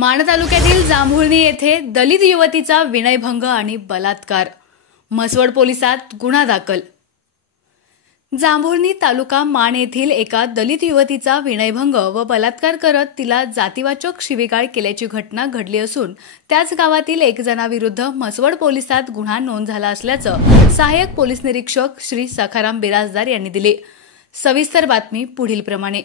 माण तालुक्यातील जांभुळणी येथे दलित युवतीचा विनयभंग आणि बलात्कार, म्हसवड पोलिसात गुन्हा दाखल। जांभुळणी तालुका माण येथील एका दलित युवतीचा विनयभंग व बलात्कार करत तिला जातीवाचक शिवीगाळ केल्याची घटना घडली असून त्याच गावातील एक जणाविरुद्ध म्हसवड पोलिसात गुन्हा नोंद झाला असल्याचं सहाय्यक पोलीस निरीक्षक श्री सखाराम बिराजदार यांनी दिली। सविस्तर बातमी पुढील प्रमाणे।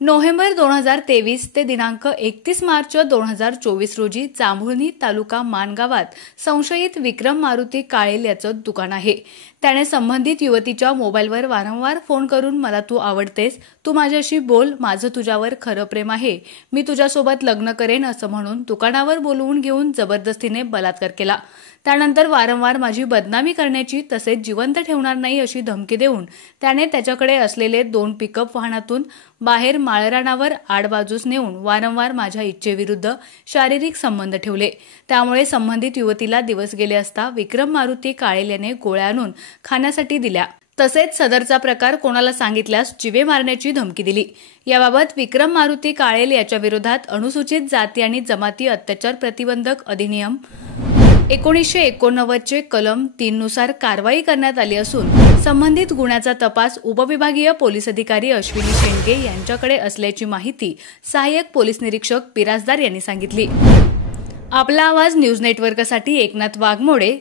नोव्हेंबर 2023 ते दिनांक 31 मार्च 2024 रोजी जांभुळणी तालुका मान गावात संशयित विक्रम मारुती काळेल याचं दुकान आहे। त्याने संबंधित युवतीच्या मोबाईलवर वारंवार फोन करून मला तू आवडतेस, तू माझ्याशी बोल, माझं तुझ्यावर खरं प्रेम आहे, मी तुझ्यासोबत लग्न करेन असं म्हणून दुकानावर बोलवून घेऊन जबरदस्तीने बलात्कार केला। त्यानंतर वारंवार माझी बदनामी करण्याची तसेच जिवंत ठेवणार नाही अशी धमकी देऊन त्याने त्याच्याकडे असलेले 2 पिकअप वाहनातून बाहेर माळरानावर आडबाजूस नेऊन वारंवार माझ्या इच्छेविरुद्ध शारीरिक संबंध ठेवले। त्यामुळे संबंधित युवतीला दिवस गेले असता विक्रम मारुती काळेल याने गोळ्या आणून खाण्यासाठी दिल्या। तसेच सदरचा प्रकार कोणाला सांगितल्यास जीवे मारण्याची धमकी दिली। याबाबत विक्रम मारुती काळेल याच्या विरोधात अनुसूचित जाती आणि जमाती अत्याचार प्रतिबंधक अधिनियम 1989 चे कलम 3 नुसार कारवाई करण्यात आली असून संबंधित गुन्ह्याचा तपास उपविभागीय पोलीस अधिकारी अश्विनी शेंडगे यांच्याकडे असल्याची माहिती सहाय्यक पोलीस निरीक्षक बिराजदार यांनी सांगितली। आपला आवाज न्यूज नेटवर्कसाठी एकनाथ वाघमोडे।